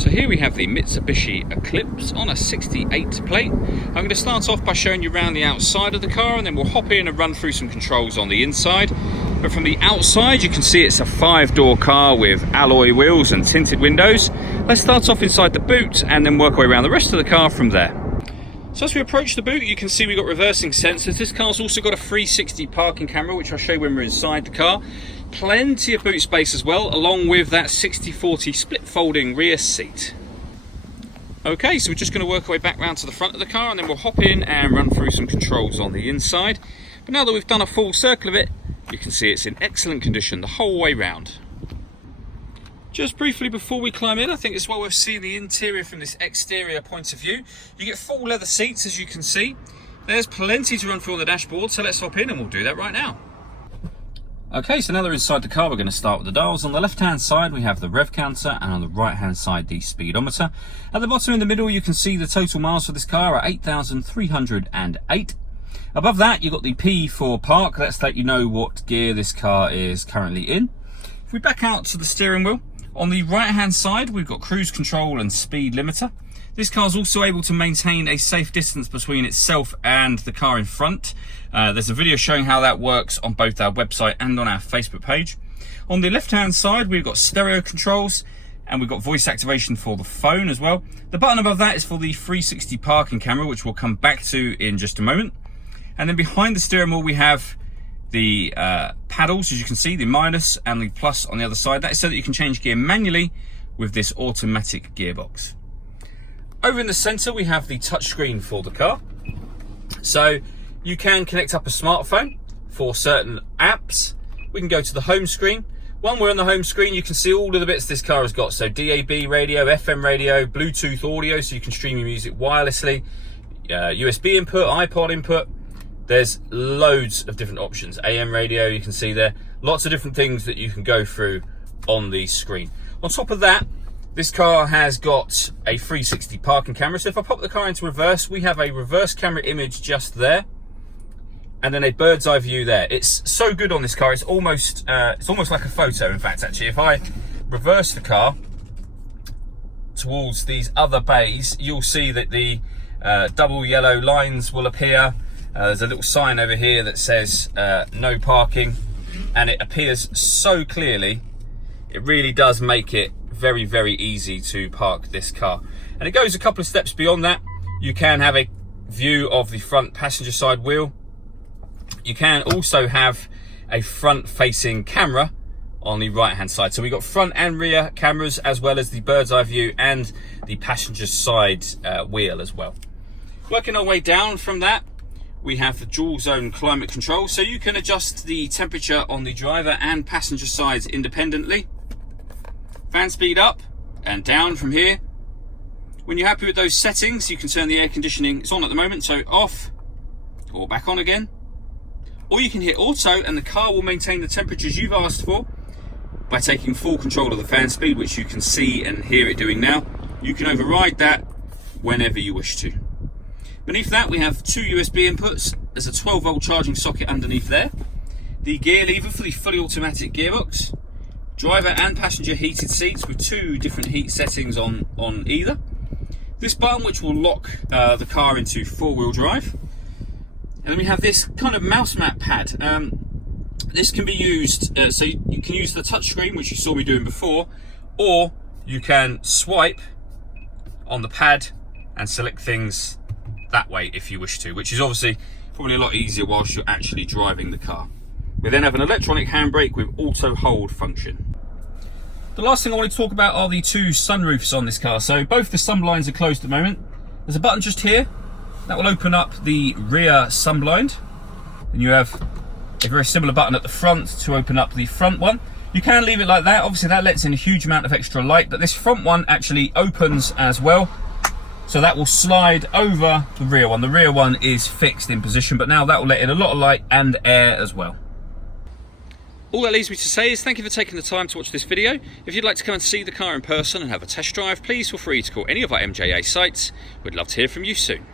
So here we have the Mitsubishi Eclipse on a 68 plate. I'm going to start off by showing you around the outside of the car, and then we'll hop in and run through some controls on the inside. But from the outside you can see it's a 5-door car with alloy wheels and tinted windows. Let's start off inside the boot and then work our way around the rest of the car from there. So as we approach the boot, you can see we've got reversing sensors. This car's also got a 360 parking camera, which I'll show you when we're inside the car. Plenty of boot space as well, along with that 60/40 split folding rear seat. Okay, so we're just going to work our way back round to the front of the car, and then we'll hop in and run through some controls on the inside. But now that we've done a full circle of it, you can see it's in excellent condition the whole way round. Just briefly before we climb in, I think it's well worth seeing the interior from this exterior point of view. You get full leather seats, as you can see. There's plenty to run through on the dashboard, so let's hop in and we'll do that right now. Okay, so now that we're inside the car, we're going to start with the dials. On the left-hand side, we have the rev counter, and on the right-hand side, the speedometer. At the bottom in the middle, you can see the total miles for this car are 8,308. Above that, you've got the P for park. That's let you know what gear this car is currently in. If we back out to the steering wheel, on the right-hand side, we've got cruise control and speed limiter. This car is also able to maintain a safe distance between itself and the car in front. There's a video showing how that works on both our website and on our Facebook page. On the left-hand side, we've got stereo controls, and we've got voice activation for the phone as well. The button above that is for the 360 parking camera, which we'll come back to in just a moment. And then behind the steering wheel, we have the paddles, as you can see, the minus and the plus on the other side. That is so that you can change gear manually with this automatic gearbox. Over in the center, we have the touchscreen for the car. So you can connect up a smartphone for certain apps. We can go to the home screen. When we're on the home screen, you can see all of the bits this car has got. So DAB radio, FM radio, Bluetooth audio, so you can stream your music wirelessly, USB input, iPod input. There's loads of different options. AM radio, you can see there. Lots of different things that you can go through on the screen. On top of that, this car has got a 360 parking camera. So if I pop the car into reverse, we have a reverse camera image just there, and then a bird's eye view there. It's so good on this car. It's almost like a photo. In fact, actually, if I reverse the car towards these other bays, you'll see that the double yellow lines will appear. There's a little sign over here that says no parking, and it appears so clearly. It really does make it very, very easy to park this car. And it goes a couple of steps beyond that. You can have a view of the front passenger side wheel. You can also have a front facing camera on the right hand side. So we've got front and rear cameras, as well as the bird's eye view and the passenger side wheel as well. Working our way down from that, we have the dual zone climate control, so you can adjust the temperature on the driver and passenger sides independently. Fan speed up and down from here. When you're happy with those settings, you can turn the air conditioning, it's on at the moment, so off or back on again. Or you can hit auto, and the car will maintain the temperatures you've asked for by taking full control of the fan speed, which you can see and hear it doing now. You can override that whenever you wish to. Beneath that, we have two USB inputs. There's a 12-volt charging socket underneath there. The gear lever for the fully automatic gearbox. Driver and passenger heated seats with two different heat settings on either. This button, which will lock the car into four-wheel drive. And then we have this kind of mouse mat pad. This can be used, so you can use the touchscreen, which you saw me doing before, or you can swipe on the pad and select things that way if you wish to, which is obviously probably a lot easier whilst you're actually driving the car. We then have an electronic handbrake with auto hold function. The last thing I want to talk about are the two sunroofs on this car. So both the sun blinds are closed at the moment. There's a button just here that will open up the rear sun blind, and you have a very similar button at the front to open up the front one. You can leave it like that. Obviously that lets in a huge amount of extra light, but this front one actually opens as well. So that will slide over the rear one. The rear one is fixed in position, but now that will let in a lot of light and air as well. All that leaves me to say is thank you for taking the time to watch this video. If you'd like to come and see the car in person and have a test drive, please feel free to call any of our MJA sites. We'd love to hear from you soon.